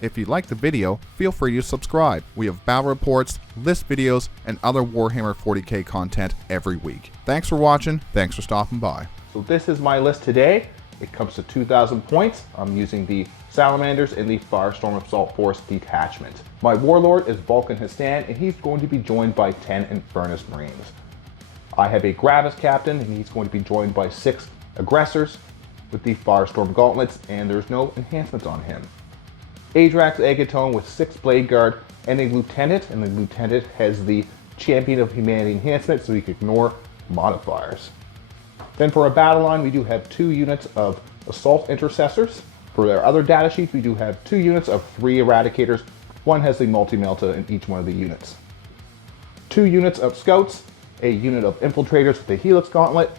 If you liked the video, feel free to subscribe. We have battle reports, list videos, and other Warhammer 40K content every week. Thanks for watching, thanks for stopping by. So this is my list today. It comes to 2,000 points. I'm using the Salamanders and the Firestorm Assault Force detachment. My warlord is Vulcan Hassan, and he's going to be joined by 10 Infernus Marines. I have a Grotmas captain, and he's going to be joined by 6 aggressors with the Firestorm gauntlets, and there's no enhancements on him. Adrax Agatone with 6 Blade Guard and a Lieutenant, and the Lieutenant has the Champion of Humanity enhancement, so he can ignore modifiers. Then for our battle line, we do have 2 units of Assault Intercessors. For our other data sheets, we do have 2 units of 3 Eradicators. One has the multi-melta in each one of the units. 2 units of Scouts, a unit of Infiltrators with the Helix Gauntlet,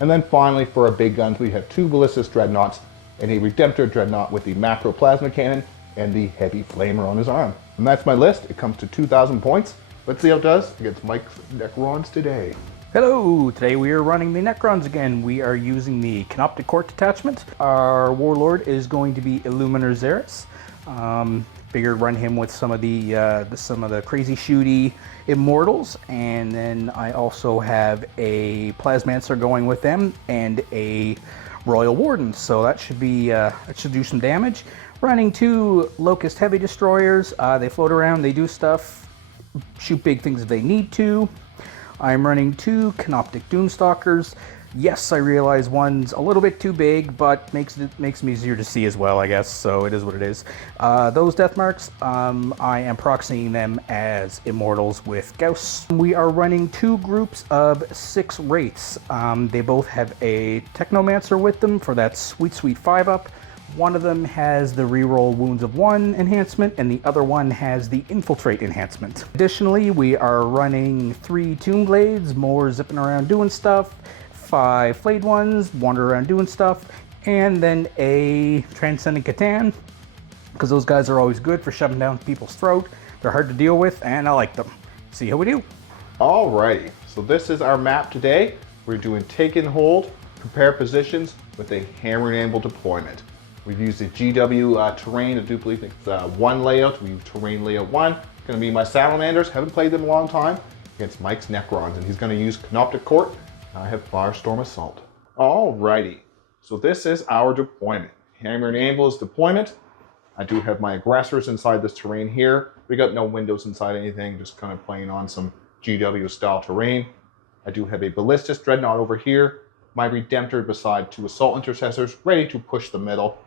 and then finally for our big guns, we have 2 Ballistus Dreadnoughts and a Redemptor Dreadnought with the Macro Plasma Cannon and the Heavy Flamer on his arm. And that's my list. It comes to 2,000 points. Let's see how it does against Mike's Necrons today. Hello! Today we are running the Necrons again. We are using the Canoptek Court detachment. Our warlord is going to be Illuminator Xeris. Figured run him with some of the crazy shooty immortals, and then I also have a Plasmancer going with them and a Royal Warden, so that should be that should do some damage. Running 2 Locust Heavy Destroyers. They float around, they do stuff, shoot big things if they need to. I'm running 2 Canoptek Doomstalkers. Yes, I realize one's a little bit too big, but makes them easier to see as well, I guess, so it is what it is. Those death marks, I am proxying them as immortals with Gauss. We are running 2 groups of 6 wraiths. They both have a Technomancer with them for that sweet 5-up. One of them has the reroll Wounds of 1 enhancement, and the other one has the Infiltrate enhancement. Additionally, we are running 3 Tomb Blades, more zipping around doing stuff, 5 Flayed Ones, wander around doing stuff, and then a Transcendent Catan, because those guys are always good for shoving down people's throat. They're hard to deal with, and I like them. See how we do. Alrighty, so this is our map today. We're doing take and hold, prepare positions with a hammer and anvil deployment. We've used the GW terrain, I do believe it's 1 layout. We use terrain layout 1. It's going to be my Salamanders, haven't played them in a long time, against Mike's Necrons, and he's going to use Canoptek Court. I have Firestorm Assault. Alrighty, so this is our deployment. Hammer and anvil is deployment. I do have my aggressors inside this terrain here. We got no windows inside anything, just kind of playing on some GW style terrain. I do have a Ballistus Dreadnought over here. My Redemptor beside 2 Assault Intercessors, ready to push the middle.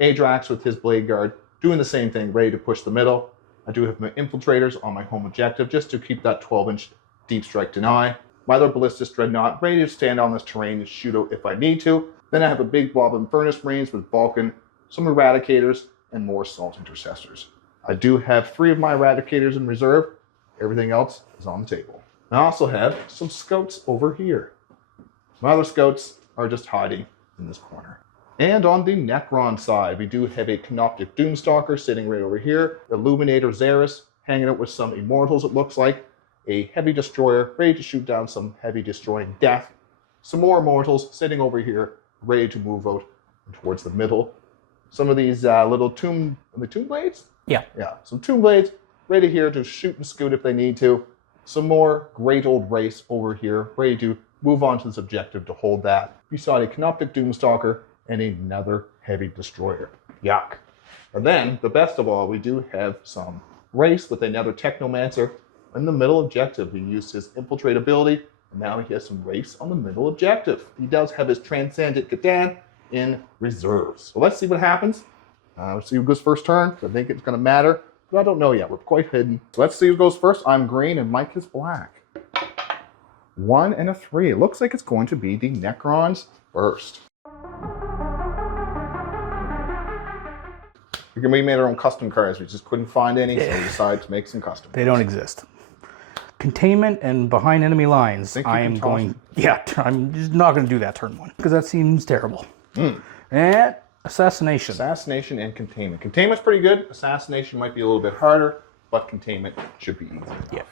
Adrax with his Blade Guard, doing the same thing, ready to push the middle. I do have my Infiltrators on my home objective, just to keep that 12-inch deep strike deny. My other Ballistus Dreadnought, ready to stand on this terrain and shoot out if I need to. Then I have a big blob of Infernus Marines with Vulcan, some Eradicators, and more Assault Intercessors. I do have 3 of my Eradicators in reserve. Everything else is on the table. I also have some Scouts over here. My other Scouts are just hiding in this corner. And on the Necron side, we do have a Canoptek Doomstalker sitting right over here. Illuminator Xeris hanging out with some Immortals, it looks like. A Heavy Destroyer ready to shoot down some heavy destroying death. Some more Immortals sitting over here, ready to move out towards the middle. Some of these little Tomb Blades? Yeah. Yeah, some Tomb Blades ready here to shoot and scoot if they need to. Some more Great Old Race over here, ready to move on to this objective to hold that. Beside a Canoptek Doomstalker and another Heavy Destroyer. Yuck. And then, the best of all, we do have some Race with another Technomancer in the middle objective. He used his Infiltrate ability, and now he has some Race on the middle objective. He does have his Transcendent Catan in reserves. So let's see what happens. Let's see who goes first turn. I think it's going to matter, but I don't know yet. We're quite hidden. So let's see who goes first. I'm green and Mike is black. 1 and a 3. It looks like it's going to be the Necrons first. We made our own custom cards. We just couldn't find any, so we decided to make some custom. They don't exist. Containment and behind enemy lines. I'm just not going to do that turn 1 because that seems terrible. And assassination. Assassination and containment. Containment's pretty good. Assassination might be a little bit harder. but containment should be easy enough. Yeah.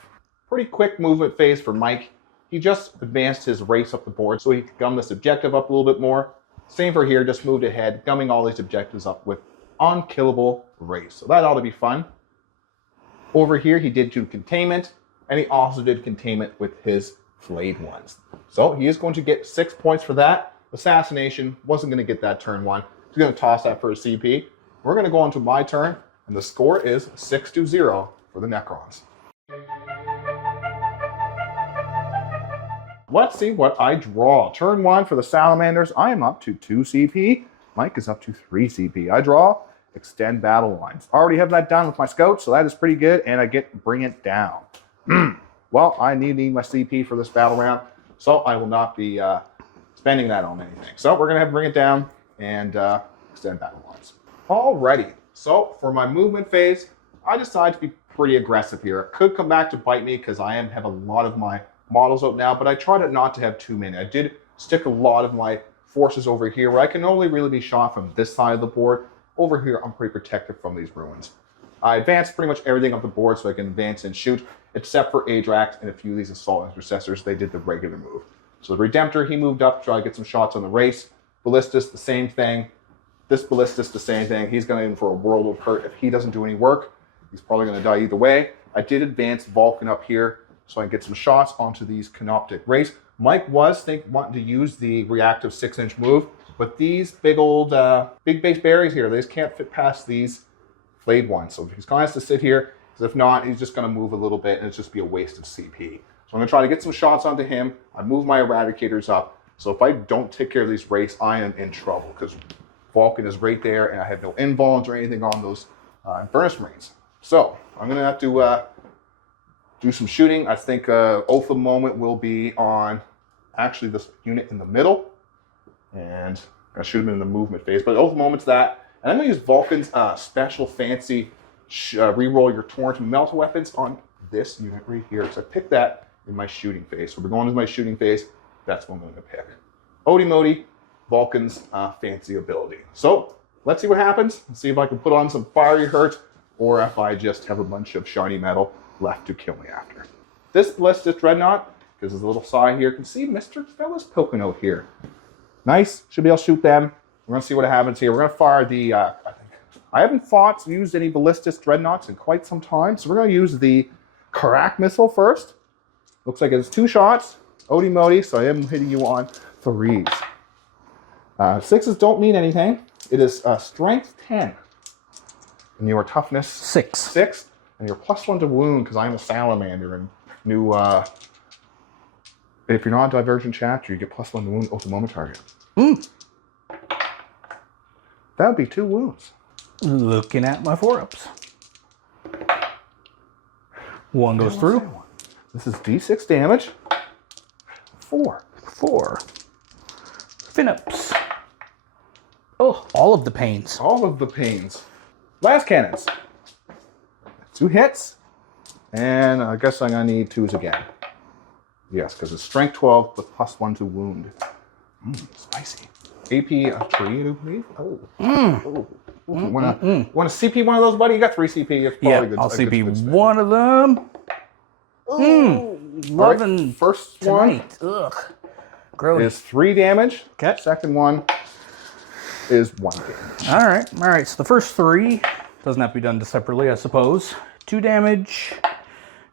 Pretty quick movement phase for Mike. He just advanced his race up the board so he could gum this objective up a little bit more. Same for here, just moved ahead, gumming all these objectives up with unkillable race. So that ought to be fun. Over here, he did do containment, and he also did containment with his flayed ones. So he is going to get 6 points for that. Assassination, wasn't going to get that turn 1. He's going to toss that for a CP. We're going to go on to my turn, and the score is 6-0 for the Necrons. Let's see what I draw. Turn 1 for the Salamanders. I am up to 2 CP. Mike is up to 3 CP. I draw, extend battle lines. Already have that done with my scouts, so that is pretty good, and I get bring it down. Well, I need my CP for this battle round, so I will not be spending that on anything. So we're going to have to bring it down and extend battle lines. Alrighty, so for my movement phase, I decided to be pretty aggressive here. It could come back to bite me because I have a lot of my models out now, but I tried not to have too many. I did stick a lot of my forces over here where I can only really be shot from this side of the board. Over here, I'm pretty protected from these ruins. I advanced pretty much everything up the board so I can advance and shoot, except for Adrax and a few of these Assault Intercessors. They did the regular move. So the Redemptor, he moved up to try to get some shots on the race. Ballistus, the same thing. This Ballistus, the same thing. He's going in for a world of hurt. If he doesn't do any work, he's probably going to die either way. I did advance Vulcan up here so I can get some shots onto these Canoptek race. Mike was wanting to use the reactive 6-inch move, but these big old, big base berries here, they just can't fit past these flayed ones. So he's going to have to sit here, because if not, he's just going to move a little bit and it's just be a waste of CP. So I'm going to try to get some shots onto him. I move my Eradicators up. So if I don't take care of these race, I am in trouble, because Vulcan is right there and I have no invulns or anything on those Infernus Marines. So I'm going to have to do some shooting. I think Oath of Moment will be on actually this unit in the middle. And I'm going to shoot him in the movement phase. But Oath of Moment's that. And I'm going to use Vulcan's special fancy reroll your torrent and melt weapons on this unit right here. So I picked that in my shooting phase. So we're going to my shooting phase. That's what I'm going to pick. Odie Modi, Vulcan's fancy ability. So let's see what happens. Let's see if I can put on some fiery hurt or if I just have a bunch of shiny metal left to kill me after. This Ballistic Dreadnought, because there's a little side here, you can see Mr. Fella's poking out here. Nice, should be able to shoot them. We're gonna see what happens here. We're gonna fire the, I haven't used any Ballistic Dreadnoughts in quite some time, so we're gonna use the Karak missile first. Looks like it's 2 shots, Odie Modi, so I am hitting you on 3s. 6s don't mean anything. It is strength 10. And your toughness 6. And your +1 to wound, because I'm a salamander and new if you're not a divergent chapter, you get +1 to wound Oath of Moment target. That would be 2 wounds. Looking at my 4-ups. 1 goes through. This is D6 damage. 4. Fin-ups. Oh, all of the pains. All of the pains. Blast cannons. 2 hits. And I guess I'm going to need 2s again. Yes, because it's strength 12 with +1 to wound. Spicy. AP of trade, I believe. Want to CP one of those, buddy? You got 3 CP. It's yeah, good, I'll CP one of them. Loving right, first tonight. one Grody. is 3 damage. Okay. Second one is 1 damage. All right. So the first 3 doesn't have to be done separately, I suppose. 2 damage,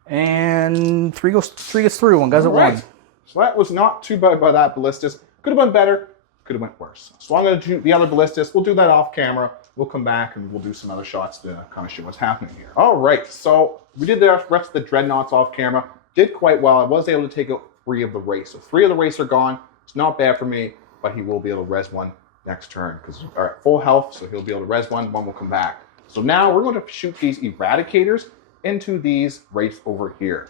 and 3 gets through. 1 goes at 1. So that was not too bad by that Ballistus. Could have been better. Could have went worse. So I'm going to do the other Ballistus. We'll do that off camera. We'll come back and we'll do some other shots to kind of show what's happening here. All right. So we did the rest of the Dreadnoughts off camera. Did quite well. I was able to take out 3 of the race. So 3 of the race are gone. It's not bad for me, but he will be able to res 1 next turn because are at full health. So he'll be able to res 1. 1 will come back. So now we're going to shoot these Eradicators into these race over here.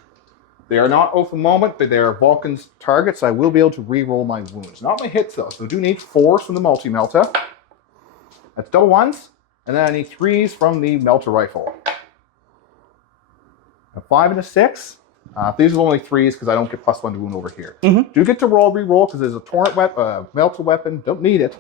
They are not Oath of Moment, but they are Vulcan's targets. I will be able to re-roll my wounds. Not my hits, though. So I do need 4s from the Multi-Melta. That's double 1s. And then I need 3s from the Melta Rifle. A 5 and a 6. These are only 3s because I don't get +1 to wound over here. Do get to re-roll because there's a Torrent weapon, Melta weapon. Don't need it.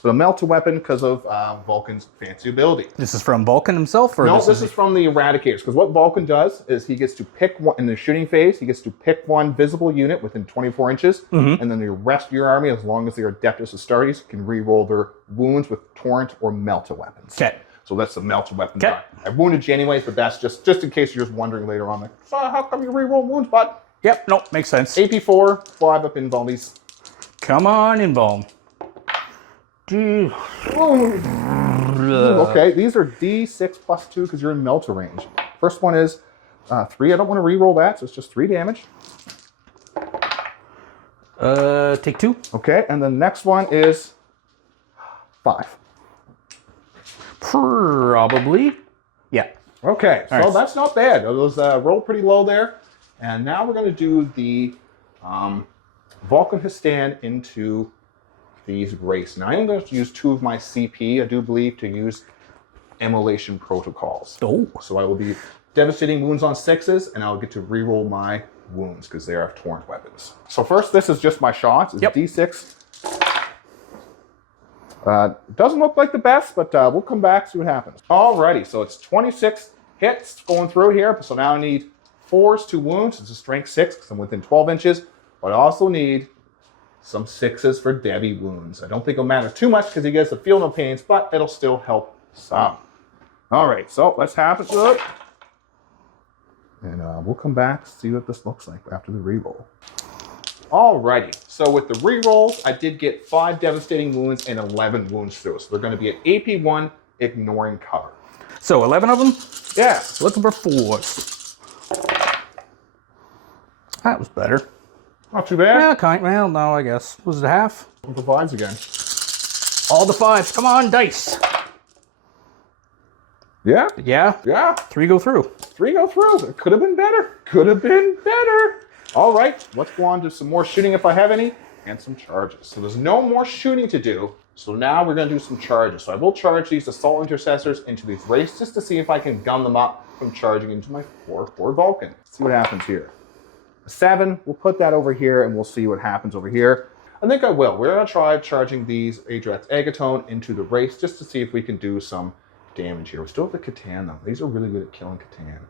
So the melted weapon because of Vulcan's fancy ability. This is from Vulcan himself, or No, this is from the Eradicators. Because what Vulcan does is he gets to pick one in the shooting phase. He gets to pick one visible unit within 24 inches, and then the rest of your army, as long as they are Adeptus Astartes, can re-roll their wounds with torrent or melted weapons. Okay. So that's the melted weapon. Okay. I wounded you anyways, but that's just in case you're just wondering later on, like, so how come you re-roll wounds, bud? Yep. Nope. Makes sense. AP4, 5 up in Volleys. Come on, Invuln. Okay, these are D6 plus 2 because you're in melter range. First one is 3. I don't want to re-roll that, so it's just 3 damage. Take 2. Okay, and the next one is 5. Probably. Yeah. Okay, so right. that's not bad. Those roll pretty low there. And now we're going to do the Vulcan Histan into these race. Now I'm going to use 2 of my CP, I do believe, to use immolation protocols. Oh. So I will be devastating wounds on 6s, and I'll get to re-roll my wounds because they are torrent weapons. So first, this is just my shots. It's D6. Doesn't look like the best, but we'll come back, see what happens. Alrighty, so it's 26 hits going through here. So now I need 4s to wounds. It's a strength 6 because I'm within 12 inches. But I also need some 6s for Debbie wounds. I don't think it'll matter too much because he gets to feel no pains, but it'll still help some. Alright, so let's have it. And we'll come back, see what this looks like after the reroll. Alrighty, so with the rerolls, I did get 5 devastating wounds and 11 wounds through. So they're going to be at AP1, ignoring cover. So 11 of them? Yeah. Looking for 4s. That was better. Not too bad. Yeah, well, no, I guess. Was it half? The 5s again. All the 5s. Come on, dice. Yeah? Yeah? Yeah. 3 go through. 3 go through. It could have been better. Could have been better. All right, let's go on to some more shooting if I have any, and some charges. So there's no more shooting to do, so now we're going to do some charges. So I will charge these Assault Intercessors into these wraiths just to see if I can gun them up from charging into my 4/4 Vulcan. Let's see what happens here. A 7, we'll put that over here, and we'll see what happens over here. I think I will. We're going to try charging these Adrax Agatone into the wraiths just to see if we can do some damage here. We still have the Catan, though. These are really good at killing Catan.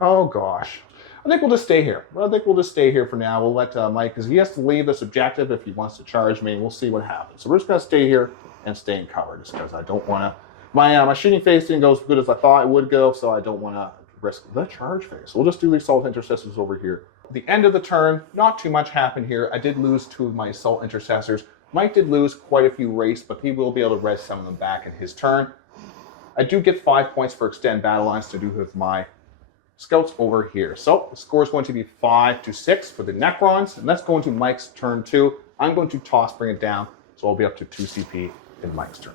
Oh, gosh. I think we'll just stay here. I think we'll just stay here for now. We'll let Mike, because he has to leave this objective if he wants to charge me. We'll see what happens. So we're just going to stay here and stay in cover just because I don't want to... My shooting phase didn't go as good as I thought it would go, so I don't want to risk the charge phase. So we'll just do the Assault Intercessors over here. At the end of the turn, not too much happened here. I did lose 2 of my Assault Intercessors. Mike did lose quite a few wraiths, but he will be able to res some of them back in his turn. I do get 5 points for Extend Battle Lines to do with my Scouts over here. So the score is going to be 5-6 for the Necrons, and that's going to Mike's turn 2. I'm going to toss, bring it down, so I'll be up to 2 CP in Mike's turn.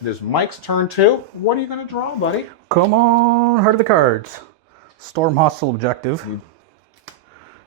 It is Mike's turn 2. What are you going to draw, buddy? Come on, Heart of the Cards. Storm hostile objective.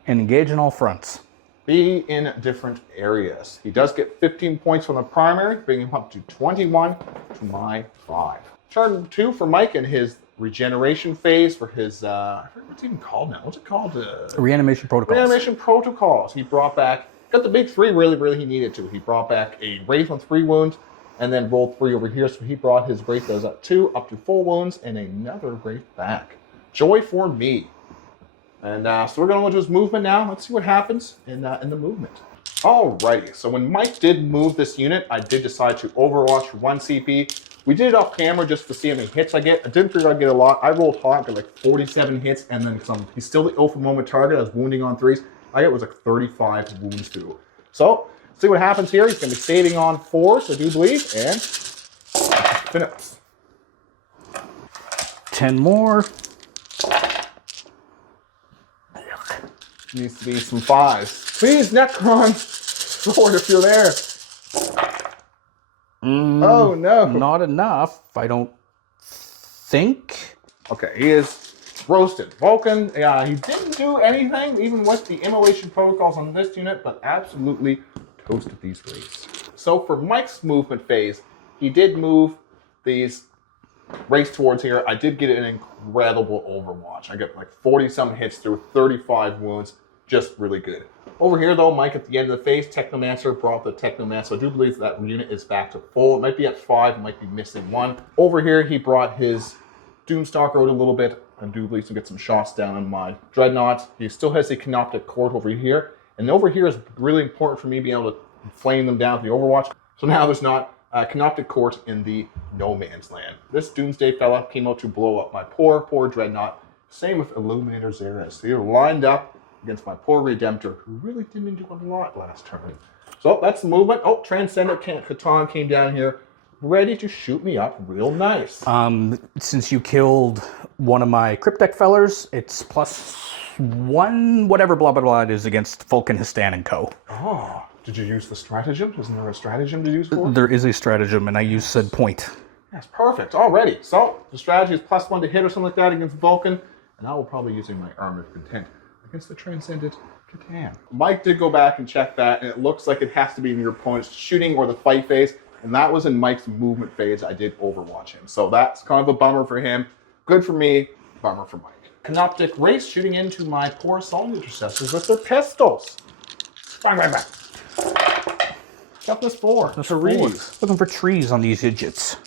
And engage in all fronts. Be in different areas. He does get 15 points from the primary, bringing him up to 21 to my 5. Turn 2 for Mike in his regeneration phase for his, I forget what's even called now. What's it called? Reanimation protocols. Reanimation protocols. He brought back, got the big 3 really he needed to. He brought back a Wraith on 3 wounds and then rolled 3 over here. So he brought his Wraith those up 2 up to 4 wounds and another Wraith back. Joy for me. And so we're going to go into his movement now. Let's see what happens in the movement. Alrighty, so when Mike did move this unit, I did decide to overwatch for 1 CP. We did it off camera just to see how many hits I get. I didn't figure I'd get a lot. I rolled hot, got like 47 hits, and then some. He's still the alpha moment target. I was wounding on 3s. I got was like 35 wounds through. So, let's see what happens here. He's going to be saving on 4s, I do believe, and finish. 10 more. Needs to be some 5s. Please, Necron, sword if you're there. Oh no. Not enough, I don't think. Okay, he is roasted. Vulcan, he didn't do anything, even with the immolation protocols on this unit, but absolutely toasted these wraiths. So for Mike's movement phase, he did move these wraiths towards here. I did get an incredible overwatch. I got like 40-some hits through 35 wounds. Just really good. Over here, though, Mike at the end of the phase, Technomancer brought the Technomancer. I do believe that unit is back to full. It might be at 5, it might be missing 1. Over here, he brought his Doomstalker out a little bit. I do believe to get some shots down on my Dreadnought. He still has the Canoptek Court over here. And over here is really important for me being able to flame them down with the Overwatch. So now there's not Canoptek Court in the no man's land. This Doomsday fella came out to blow up my poor Dreadnought. Same with Illuminator Xeris. They are lined up against my poor Redemptor, who really didn't do a lot last turn. So that's the movement. Oh, Transcendent Catan came down here, ready to shoot me up real nice. Since you killed one of my Cryptek fellers, it's +1, whatever blah blah blah it is against Vulcan, Histan, and Co. Oh, did you use the stratagem? Isn't there a stratagem to use for? There is a stratagem, and I use said point. That's perfect, already. So the strategy is +1 to hit or something like that against Vulcan, and I will probably using my Armor of Content against the Transcendent Catan. Mike did go back and check that, and it looks like it has to be in your opponent's shooting or the fight phase. And that was in Mike's movement phase. I did Overwatch him. So that's kind of a bummer for him. Good for me, bummer for Mike. Canoptek Race shooting into my poor Assault Intercessors with their pistols. Bang, bang, bang. Toughness 4. Trees. Looking for trees on these idiots.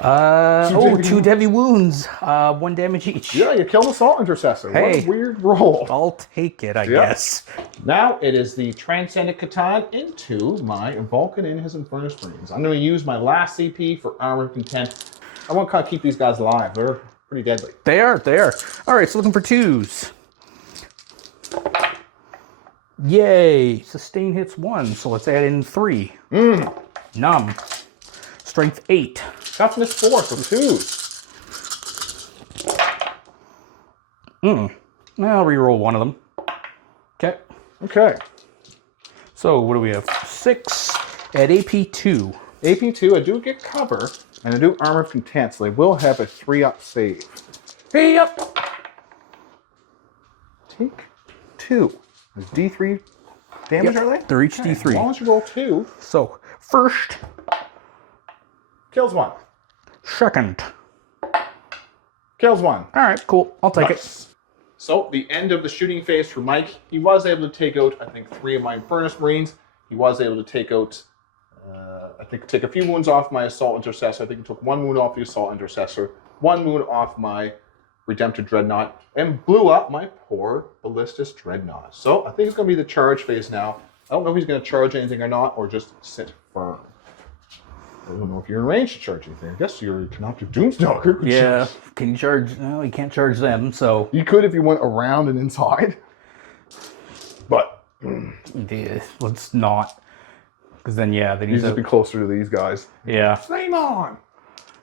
2 heavy wounds. 1 damage each. Yeah, you killed Assault Intercessor. Hey, what a weird roll. I'll take it, I guess. Now it is the Transcendent Catan into my Vulcan in his Infernus Marines. I'm going to use my last CP for Armor of Content. I want to kind of keep these guys alive. They're pretty deadly. They are. All right, so looking for 2s. Yay! Sustain hits 1, so let's add in 3. Numb. Strength 8. Toughness 4, so 2s. I'll reroll one of them. Okay. So what do we have? 6 at AP 2. AP 2, I do get cover, and I do Armor of Content, so they will have a 3-up save. Hey up! Take 2. Is D3 damage, are they? They're each D3. As long as you roll 2. So, first. Kills 1. Second. Kills 1. All right, cool. I'll take it. So, the end of the shooting phase for Mike, he was able to take out, I think, 3 of my Infernus Marines. He was able to take out, take a few wounds off my Assault Intercessor. I think he took 1 wound off the Assault Intercessor, 1 wound off my Redemptor Dreadnought, and blew up my poor Ballistus Dreadnought. So, I think it's going to be the charge phase now. I don't know if he's going to charge anything or not, or just sit firm. I don't know if you're in range to charge anything. I guess your Canoptek Doomstalker could charge. Can you charge? No, you can't charge them, so... You could if you went around and inside. But... Yeah, let's not. Because then, yeah, they need you just be closer to these guys. Yeah. Flame on!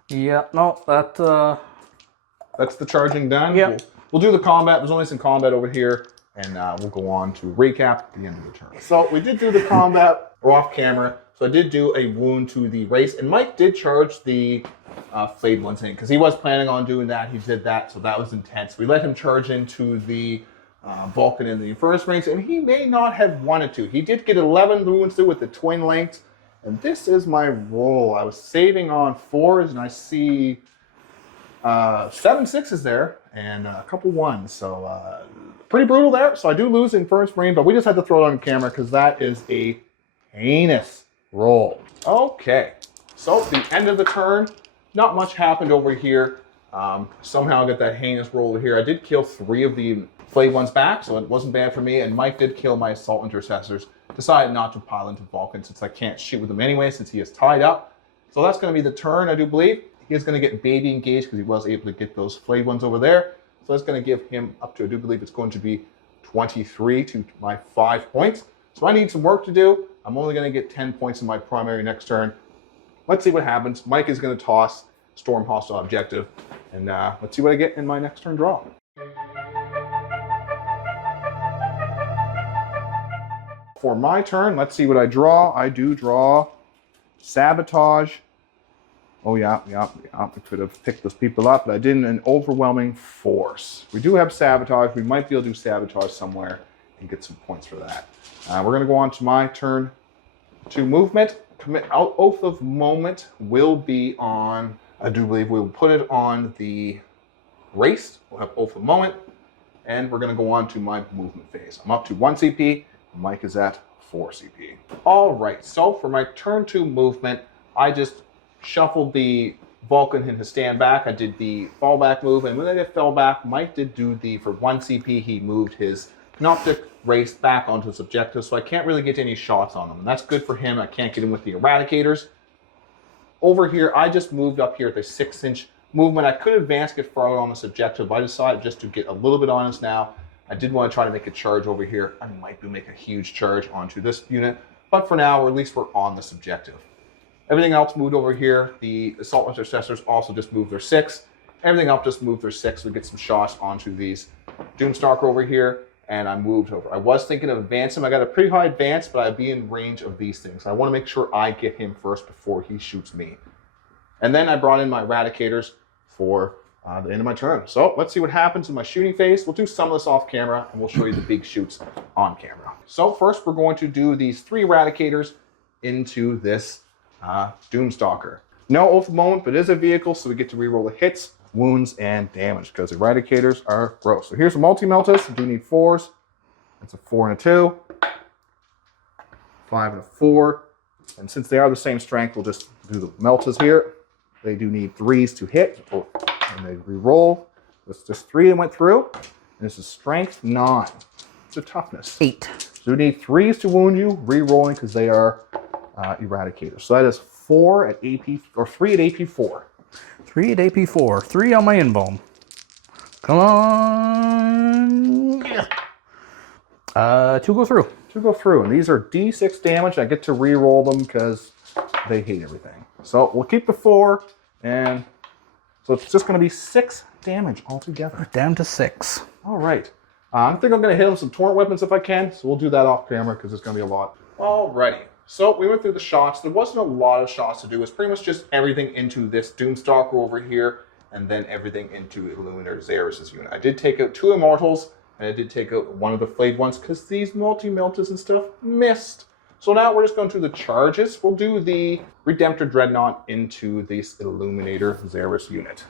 Yeah, no, that... That's the charging done. Yeah. We'll do the combat. There's only some combat over here. And we'll go on to recap at the end of the turn. So we did do the combat. We're off camera. So I did do a wound to the race. And Mike did charge the flayed ones in. Because he was planning on doing that. He did that. So that was intense. We let him charge into the Vulcan and the Infernus Marines. And he may not have wanted to. He did get 11 wounds through with the twin lengths. And this is my roll. I was saving on 4s. And I see 7 6s there. And a couple 1s. So... pretty brutal there, so I do lose in Infernus Marine, but we just had to throw it on camera because that is a heinous roll. Okay, so the end of the turn, not much happened over here. Somehow I got that heinous roll over here. I did kill 3 of the flayed ones back, so it wasn't bad for me, and Mike did kill my Assault Intercessors. Decided not to pile into Vulcan since I can't shoot with him anyway, since he is tied up. So that's going to be the turn, I do believe. He is going to get baby engaged because he was able to get those flayed ones over there. So that's going to give him up to, I do believe it's going to be 23 to my 5 points. So I need some work to do. I'm only going to get 10 points in my primary next turn. Let's see what happens. Mike is going to toss Storm Hostile Objective. And let's see what I get in my next turn draw. For my turn, let's see what I draw. I do draw Sabotage. Oh, yeah, I could have picked those people up, but I didn't. An Overwhelming Force. We do have Sabotage. We might be able to do Sabotage somewhere and get some points for that. We're going to go on to my turn 2 movement. Oath of Moment will be on, I do believe we'll put it on the race. We'll have Oath of Moment. and we're going to go on to my movement phase. I'm up to 1 CP, Mike is at 4 CP. All right, so for my turn 2 movement, I just shuffled the Vulcan in his stand back. I did the fallback move, and when I did fallback, Mike did do the, for 1 CP, he moved his Canoptek race back onto his objective, so I can't really get any shots on him. And that's good for him. I can't get him with the Eradicators. Over here, I just moved up here at the 6-inch movement. I could advance, get farther on this objective, but I decided just to get a little bit on us now. I did want to try to make a charge over here. I might make a huge charge onto this unit, but for now, or at least we're on this objective. Everything else moved over here. The Assault Intercessors also just moved their 6. Everything else just moved their 6. We get some shots onto these Doomstalker over here, and I moved over. I was thinking of advancing. I got a pretty high advance, but I'd be in range of these things. I want to make sure I get him first before he shoots me. And then I brought in my Eradicators for the end of my turn. So let's see what happens in my shooting phase. We'll do some of this off camera, and we'll show you the big shoots on camera. So first, we're going to do these 3 Eradicators into this Doomstalker. No oath moment, but it is a vehicle, so we get to reroll the hits, wounds, and damage, because Eradicators are gross. So here's a multi-meltas. I do need 4s. That's a 4 and a 2. 5 and a 4. And since they are the same strength, we'll just do the meltas here. They do need 3s to hit, and they re-roll. This just 3 that went through, and this is strength 9. It's a toughness 8. So we need 3s to wound you, re-rolling because they are Eradicators. So that is 4 at AP, or 3 at AP 4. 3 at AP 4. 3 on my invuln. Come on. Yeah. 2 go through. 2 go through, and these are D6 damage. I get to re-roll them because they hate everything. So we'll keep the 4, and so it's just going to be 6 damage altogether. Down to 6. All right. I think I'm going to hit him with some torrent weapons if I can, so we'll do that off camera because it's going to be a lot. Alrighty. So we went through the shots. There wasn't a lot of shots to do. It's pretty much just everything into this Doomstalker over here, and then everything into Illuminator Xeris' unit. I did take out 2 Immortals, and I did take out one of the Flayed ones because these multi-meltas and stuff missed. So now we're just going through the charges. We'll do the Redemptor Dreadnought into this Illuminator Xeris unit.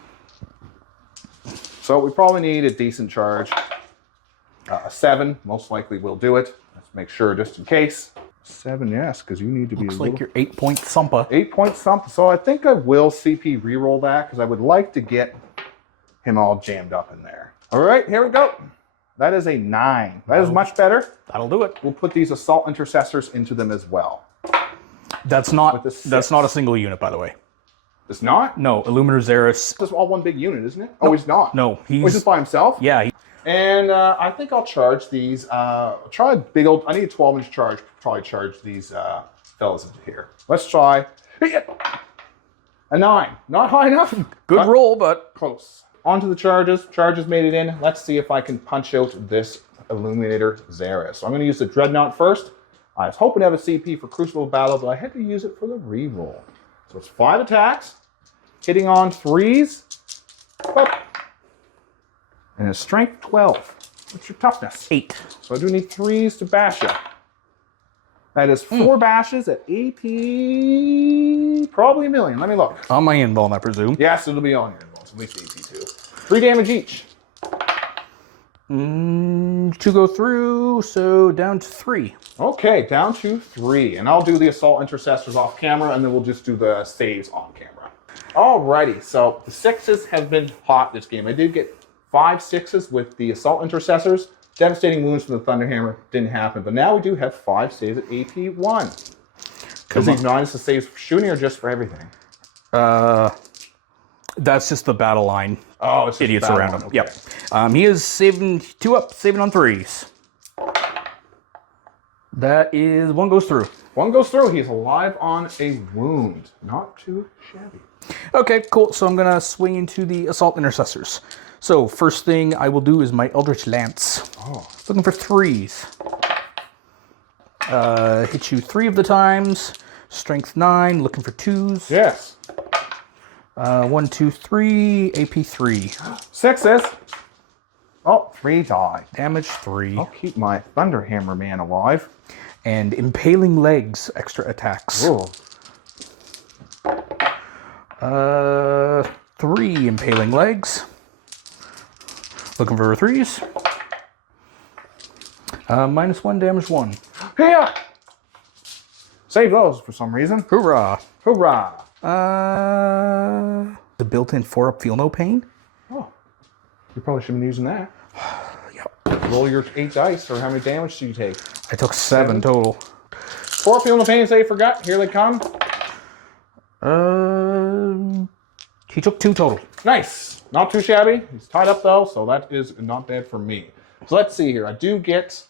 So we probably need a decent charge. A 7, most likely will do it. Let's make sure just in case. 7, yes, because you need to be Looks like your 8-point thumper. 8-point thump. So I think I will CP reroll that because I would like to get him all jammed up in there. All right, here we go. That is a 9. That is much better. That'll do it. We'll put these Assault Intercessors into them as well. That's not a single unit, by the way. It's not? No, Illuminator Xeris. It's all one big unit, isn't it? Oh, he's not. No, he's just by himself? Yeah. And I think I'll charge these. Try a big old. I need a 12-inch charge. Probably charge these fellas into here. Let's try a 9. Not high enough. Good roll, but close. Onto the charges. Charges made it in. Let's see if I can punch out this Illuminator Xeris. So I'm going to use the Dreadnought first. I was hoping to have a CP for Crucible Battle, but I had to use it for the reroll. So it's 5 attacks, hitting on 3s. Up. And a strength 12. What's your toughness? 8. So I do need 3s to bash you. That is 4 bashes at AP, probably 1 million. Let me look. On my invuln, I presume. Yes, it'll be on your invuln. At least AP 2. 3 damage each. 2 go through, so down to 3. Okay, down to 3. And I'll do the Assault Intercessors off camera, and then we'll just do the saves on camera. Alrighty, so the 6s have been hot this game. I did get 5 6s with the Assault Intercessors. Devastating wounds from the Thunderhammer didn't happen, but now we do have 5 saves at AP 1. Because these 9s the saves for shooting or just for everything? That's just the battle line. Oh, it's idiots around him. Okay. Yep. He is saving 2 up, saving on 3s. That is 1 goes through. 1 goes through. He's alive on a wound. Not too shabby. Okay, cool. So I'm gonna swing into the Assault Intercessors. So first thing I will do is my Eldritch Lance. Oh. Looking for 3s. Hit you 3 of the times. Strength 9. Looking for 2s. Yes. 1, 2, 3. AP 3. 6s. Oh, 3 die. Damage 3. I'll keep my Thunderhammer man alive. And Impaling Legs, extra attacks. Ooh. 3 Impaling Legs. Looking for 3s. -1, damage 1. Here! Save those for some reason. Hoorah! Hoorah! The built-in 4-up feel no pain? Oh, you probably should have been using that. Yep. Roll your 8 dice, or how many damage do you take? I took 7 total. 4 feel no pain, say you forgot. Here they come. He took 2 total. Nice. Not too shabby. He's tied up though, so that is not bad for me. So let's see here. I do get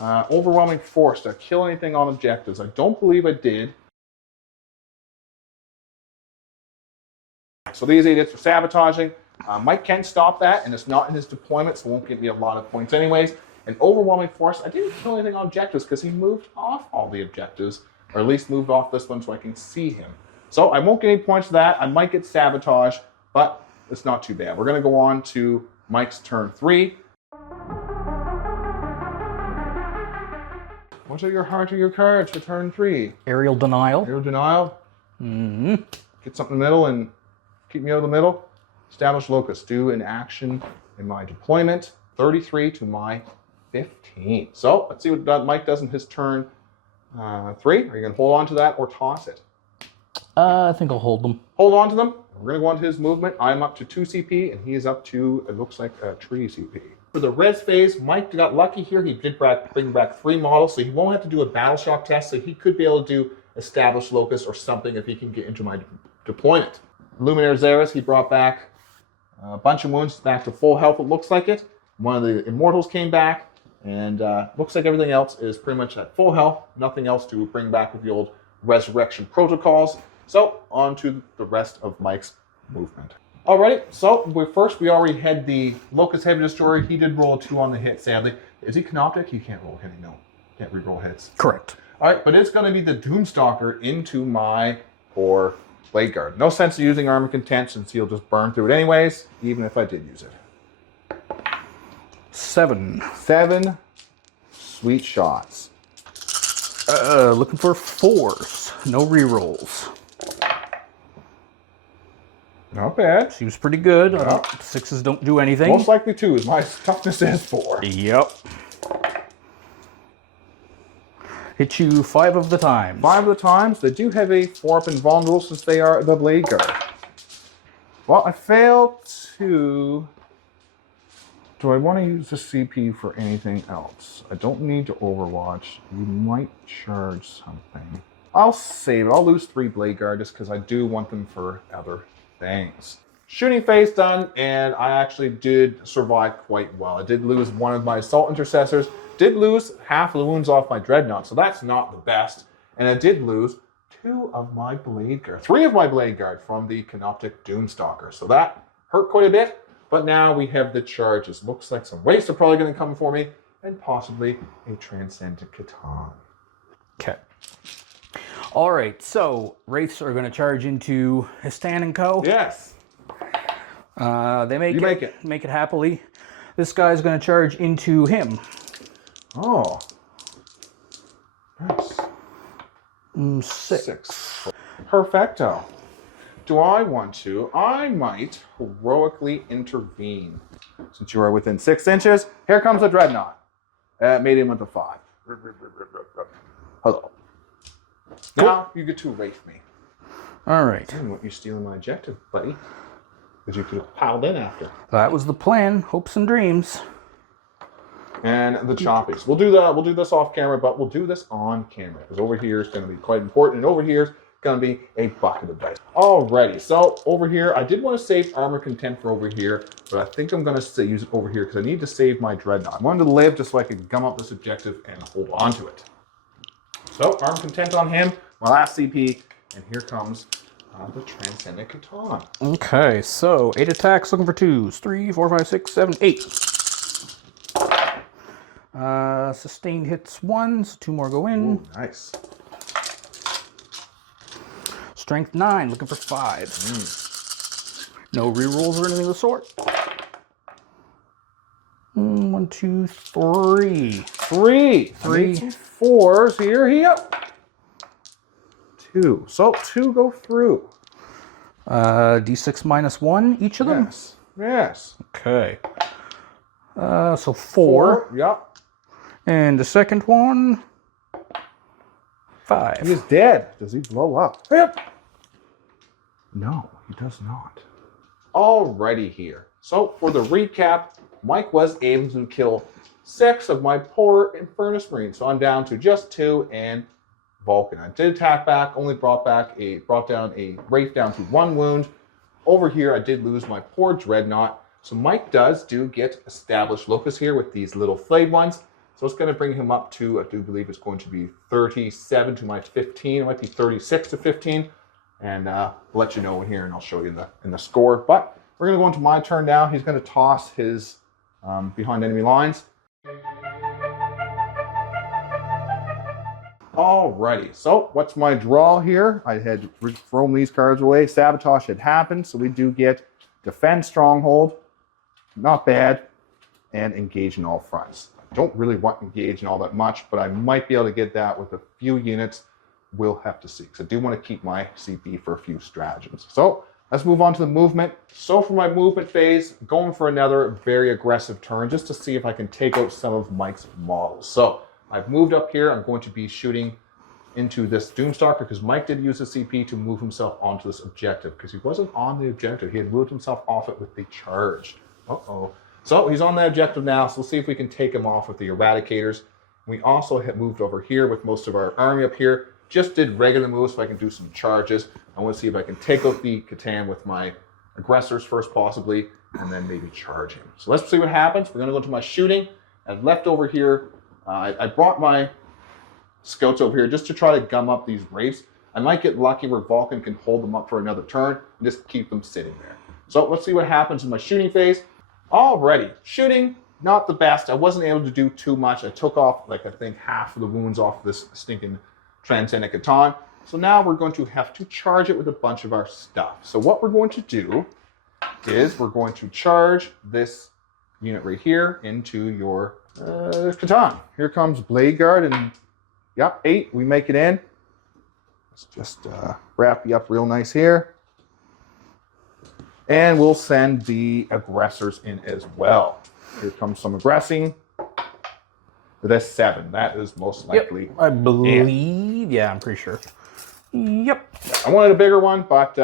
overwhelming force to kill anything on objectives. I don't believe I did. So these idiots are sabotaging. Mike can stop that, and it's not in his deployment, so it won't give me a lot of points anyways. And overwhelming force, I didn't kill anything on objectives because he moved off all the objectives, or at least moved off this one so I can see him. So I won't get any points for that. I might get sabotage, but it's not too bad. We're going to go on to Mike's turn 3. What are your heart or your cards for turn 3? Aerial denial. Aerial denial. Mm-hmm. Get something in the middle and keep me out of the middle. Establish locus. Do an action in my deployment. 33 to my 15. So let's see what Mike does in his turn 3. Are you going to hold on to that or toss it? I think I'll hold them. Hold on to them. We're going to go on to his movement. I'm up to 2 CP, and he is up to, it looks like, 3 CP. For the res phase, Mike got lucky here. He did bring back 3 models, so he won't have to do a battle shock test, so he could be able to do establish locus or something if he can get into my deployment. Luminaire Xeris, he brought back a bunch of wounds back to full health, it looks like it. One of the Immortals came back, and looks like everything else is pretty much at full health. Nothing else to bring back with the old resurrection protocols. So, on to the rest of Mike's movement. Alrighty, so we already had the Locust Heavy Destroyer. He did roll a 2 on the hit, sadly. Is he Canoptek? He can't roll, can he? No. Can't re-roll hits. Correct. Alright, but it's going to be the Doomstalker into my core Blade Guard. No sense of using Armor Content since he'll just burn through it anyways, even if I did use it. 7. 7 sweet shots. Looking for 4s. No rerolls. Not bad. Seems pretty good. Yeah. 6s don't do anything. Most likely 2s. My toughness is 4. Yep. Hit you 5 of the times. 5 of the times. They do have a 4-up invulnerable since they are the Blade Guard. Well, I failed to... Do I want to use the CP for anything else? I don't need to Overwatch. You might charge something. I'll save it. I'll lose 3 Blade Guard just because I do want them for other things. Shooting phase done, and I actually did survive quite well. I did lose one of my Assault Intercessors, did lose half of the wounds off my Dreadnought, so that's not the best. And I did lose 2 of my Blade Guard, 3 of my Blade Guard from the Canoptek Doomstalker. So that hurt quite a bit, but now we have the charges. Looks like some Wraiths are probably going to come for me, and possibly a Transcendent Catan. Okay. All right, so Wraiths are going to charge into Histan and Co. Yes. They make make it happily. This guy's going to charge into him. Oh. Nice. 6. Perfecto. Do I want to? I might heroically intervene. Since you are within 6 inches, here comes a Dreadnought. Made him with a 5. Hello. Now you get to wraith me. All right. I didn't want you stealing my objective, buddy. Because you could have piled in after. That was the plan. Hopes and dreams. And the choppies. We'll do this off camera, but we'll do this on camera. Because over here is going to be quite important. And over here is going to be a bucket of dice. Alrighty. So over here, I did want to save Armor Content for over here. But I think I'm going to use it over here because I need to save my Dreadnought. I wanted to live just so I could gum up this objective and hold on to it. So, Armor Content on him, my last CP, and here comes the Transcendent Catan. Okay, so 8 attacks, looking for 2s. 3, 4, 5, 6, 7, 8. Sustained hits 1s, 2 more go in. Ooh, nice. Strength 9, looking for 5. No rerolls or anything of the sort. 1, 2, 3. 3. 4s here. Yep. 2. So 2 go through. D6 minus 1, each of them? Yes. Yes. Okay. So 4. Yep. And the second one, 5. He is dead. Does he blow up? Yep. No, he does not. Alrighty here. So for the recap, Mike was able to kill 6 of my poor Infernus Marines. So I'm down to just 2 and Vulcan. I did attack back, only brought down a Wraith down to 1 wound. Over here, I did lose my poor Dreadnought. So Mike do get established locus here with these little flayed ones. So it's going to bring him up to, I do believe it's going to be 37 to my 15. It might be 36 to 15. And I'll let you know in here, and I'll show you in the score. But we're going to go into my turn now. He's going to toss his behind enemy lines. Alrighty, so what's my draw here? I had thrown these cards away. Sabotage had happened, so we do get Defend Stronghold. Not bad. And Engage in all fronts. I don't really want Engage in all that much, but I might be able to get that with a few units. We'll have to see, because I do want to keep my CP for a few stratagems. So let's move on to the movement. So for my movement phase, going for another very aggressive turn, just to see if I can take out some of Mike's models. So I've moved up here. I'm going to be shooting into this Doomstalker, because Mike did use the CP to move himself onto this objective, because he wasn't on the objective. He had moved himself off it with the charge. Uh-oh. So he's on the objective now, so we'll see if we can take him off with the Eradicators. We also have moved over here with most of our army up here. Just did regular moves so I can do some charges. I want to see if I can take out the Catan with my aggressors first, possibly, and then maybe charge him. So let's see what happens. We're going to go to my shooting. I've left over here. I brought my scouts over here just to try to gum up these Wraiths. I might get lucky where Vulcan can hold them up for another turn and just keep them sitting there. So let's see what happens in my shooting phase. Alrighty, shooting, not the best. I wasn't able to do too much. I took off, like, I think half of the wounds off this stinking Transcendent Catan. So now we're going to have to charge it with a bunch of our stuff. So what we're going to do is we're going to charge this unit right here into your Catan. Here comes Blade Guard, and yep, 8. We make it in. Let's just wrap you up real nice here. And we'll send the aggressors in as well. Here comes some aggressing. That's 7. That is most likely. Yep, I believe. Yeah, I'm pretty sure. Yep. I wanted a bigger one, but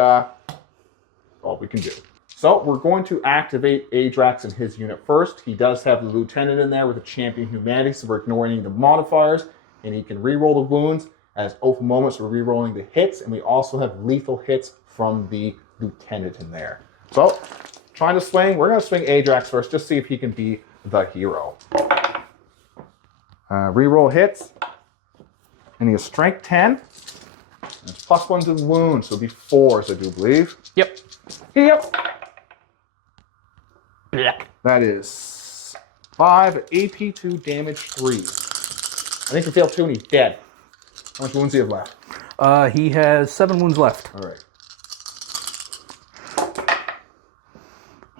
all we can do. So we're going to activate Adrax and his unit first. He does have the Lieutenant in there with a Champion Humanity, so we're ignoring the modifiers, and he can reroll the wounds. As Oath Moments, we're rerolling the hits, and we also have lethal hits from the Lieutenant in there. So, trying to swing. We're going to swing Adrax first, just see if he can be the hero. Reroll hits. And he has Strength 10. And it's +1 to the wound, so it'll be 4s, I do believe. Yep. Yep. Black. That is 5, AP 2, damage 3. I think he failed 2 and he's dead. How much wounds do you have left? He has 7 wounds left. All right.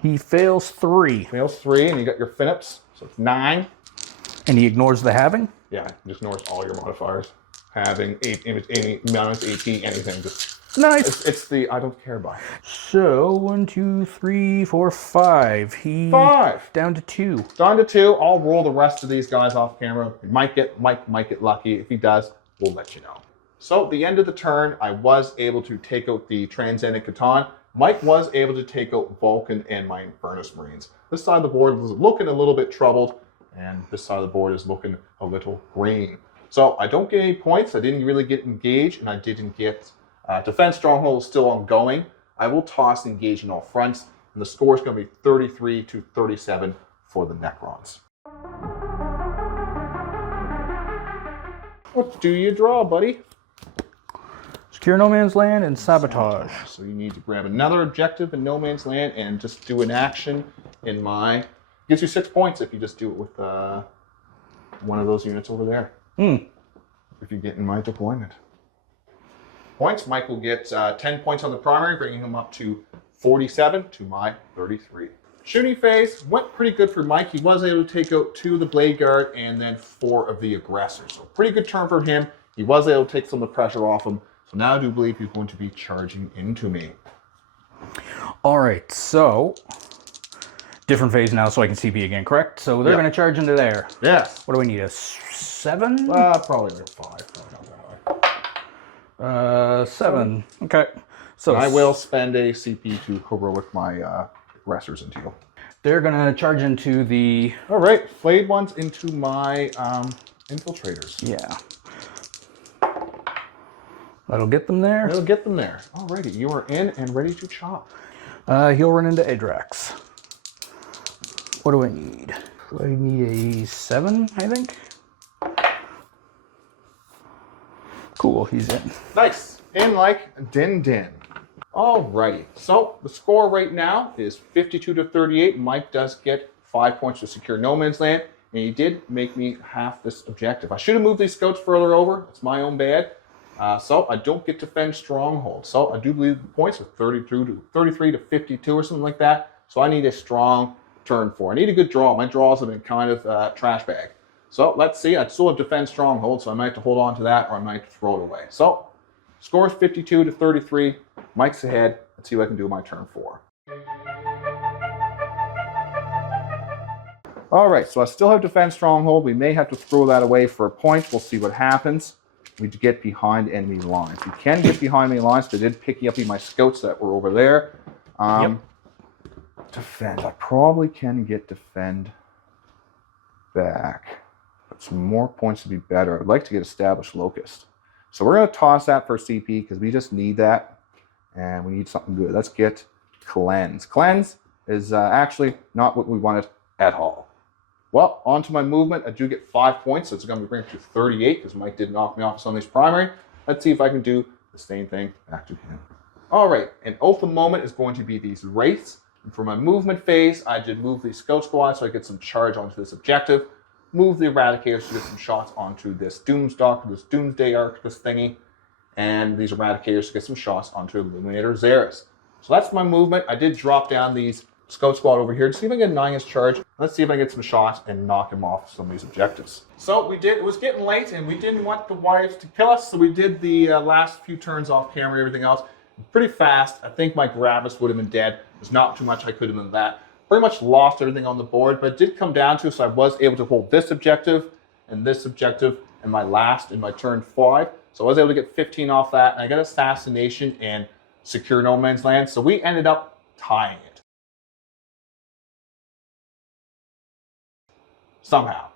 He fails 3. Fails 3, and you got your Finips, so it's 9. And he ignores the halving? Yeah, just ignores all your modifiers. Having any minus AP, anything. Just Nice. it's the I don't care by. So 1, 2, 3, 4, 5. He 5. down to 2. Down to 2. I'll roll the rest of these guys off camera. Mike might get lucky. If he does, we'll let you know. So at the end of the turn, I was able to take out the Transcendent Catan. Mike was able to take out Vulcan and my Infernus Marines. This side of the board was looking a little bit troubled, and this side of the board is looking a little green. So I don't get any points. I didn't really get engaged, and I didn't get Defense Stronghold is still ongoing. I will toss Engage in all fronts, and the score is going to be 33 to 37 for the Necrons. What do you draw, buddy? Secure No Man's Land and Sabotage. So you need to grab another objective in No Man's Land and just do an action in my... Gives you 6 points if you just do it with one of those units over there. If you get in my deployment. Points, Mike will get 10 points on the primary, bringing him up to 47 to my 33. Shooting phase went pretty good for Mike. He was able to take out 2 of the Blade Guard and then 4 of the aggressors. So pretty good turn for him. He was able to take some of the pressure off him. So now I do believe he's going to be charging into me. All right, so Different phase now, so I can CP again, correct? So they're Yeah. going to charge into there. Yes. What do we need, a 7? Probably like 5. 7. Okay. So I will spend a CP to heroic my aggressors into you. they're going to charge into the... All right, flayed ones into my infiltrators. Yeah. That'll get them there. It'll get them there. Alrighty, you are in and ready to chop. He'll run into Adrax. What do I need? I need a 7, I think. Cool, he's in. Nice. In like din din. Alrighty. So the score right now is 52 to 38. Mike does get 5 points to secure no man's land, and he did make me half this objective. I should have moved these scouts further over. It's my own bad. So I don't get to defend stronghold. So I do believe the points are 33 to 52 or something like that. So I need a strong turn 4. I need a good draw. My draws have been kind of trash bag. So let's see. I still have defend stronghold, so I might have to hold on to that, or I might throw it away. So score is 52 to 33. Mike's ahead. Let's see what I can do with my turn 4. All right, so I still have defend stronghold. We may have to throw that away for a point. We'll see what happens. We get behind enemy lines. We can get behind enemy lines. They did pick up my scouts that were over there. Defend. I probably can get defend back. But some more points would be better. I'd like to get established locust. So we're going to toss that for CP because we just need that. And we need something good. Let's get cleanse. Cleanse is actually not what we wanted at all. Well, onto my movement. I do get 5 points, so it's going to bring it to 38 because Mike did knock me off some of these primary. Let's see if I can do the same thing back to him. All right, an oath of moment is going to be these wraiths. And for my movement phase, I did move the scout squad so I get some charge onto this objective. Move the eradicators to get some shots onto this Doomstalker, this Doomsday Arc, this thingy. And these eradicators to get some shots onto Illuminator Xeris. So that's my movement. I did drop down these scout squad over here to see if I can get a 9-inch charge. Let's see if I can get some shots and knock him off some of these objectives. So it was getting late and we didn't want the wives to kill us, so we did the last few turns off camera and everything else pretty fast. I think my Grotmas would have been dead. There's not too much I could have done that. Pretty much lost everything on the board, but it did come down to, so I was able to hold this objective and my last in my turn 5. So I was able to get 15 off that, and I got assassination and secure no man's land. So we ended up tying it. Somehow.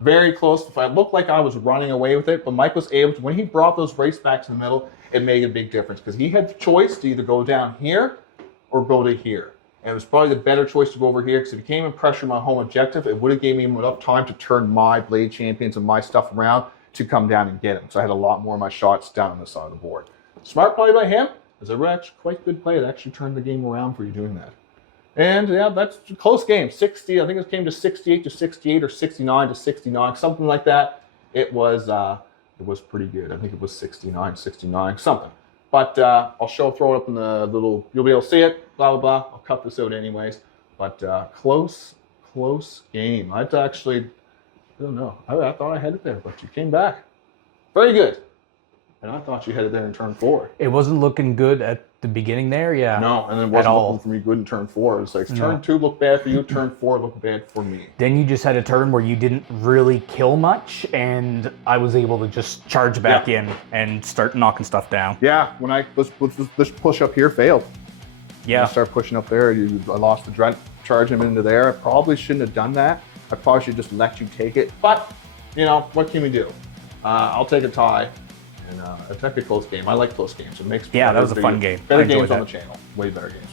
Very close. If I looked like I was running away with it, but Mike was able to, when he brought those wraiths back to the middle, it made a big difference because he had the choice to either go down here or go to here. And it was probably the better choice to go over here because if he came and pressured my home objective, it would have given me enough time to turn my blade champions and my stuff around to come down and get him. So I had a lot more of my shots down on the side of the board. Smart play by him. It was a actually quite good play. It actually turned the game around for you doing that. And yeah, that's a close game. 60, I think it came to 68 to 68 or 69 to 69, something like that. It was pretty good. I think it was 69, something. But throw it up in the little, you'll be able to see it, blah, blah, blah. I'll cut this out anyways. But close game. I'd actually, I don't know. I thought I had it there, but you came back. Very good. And I thought you had it there in turn 4. It wasn't looking good at the beginning there, yeah. No, and it wasn't looking for me good in turn 4. It's like turn 2 looked bad for you, turn 4 looked bad for me. Then you just had a turn where you didn't really kill much, and I was able to just charge back in and start knocking stuff down. Yeah, when this push up here failed. Yeah. When I started pushing up there, I lost the dread, charge him into there. I probably shouldn't have done that. I probably should just let you take it. But, you know, what can we do? I'll take a tie. And it's a close game. I like close games. It makes that was a fun game. Better games on the channel. Way better games.